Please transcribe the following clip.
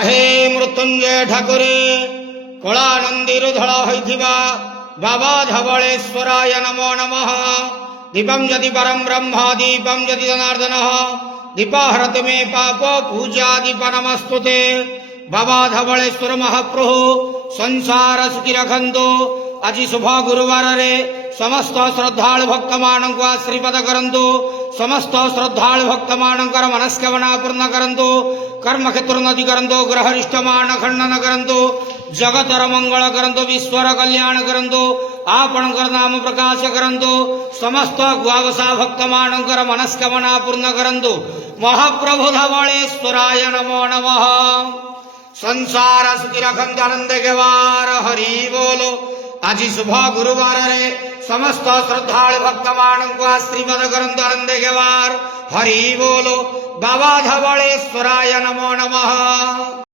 हे मृत्युंजय ठाकुरे कलानंदीर धड़ा होइथिबा बाबा धवलेश्वराय नमो नमः। दीपम यदि परम ब्रह्म दीपम यदि जनार्दन दीपाहरति मे पाप पूजा दीप नमस्तुते। बाबा धवलेश्वर महाप्रभु संसार सुखी रखंतु। आज शुभ गुरुवार रे समस्त श्रद्धालु भक्त मानक आशीर्वाद करंतु। समस्त श्रद्धालु भक्त मानकर मनस्कामना पूर्ण करंतु। कर्म क्षेत्र उन्नति करंतु। ग्रहरिष्ट मान खंडन करंतु। जगतर मंगल करंतु। विश्वर कल्याण करंतु। आपणकर नाम प्रकाश करंतु। समस्त द्वादशा भक्त मानकर मनस्कामना पूर्ण करंतु। महाप्रभु धवलेश्वराय नमो नमः। संसार सुखी रखंतु आनंद गेवार हरि बोलो। आज शुभ गुरुवार रे समस्त श्रद्धालु भक्त मानक आशीर्वाद करंतु आनंद गेवार हरि बोलो। बाबा धवलेश्वराय नमो नमः।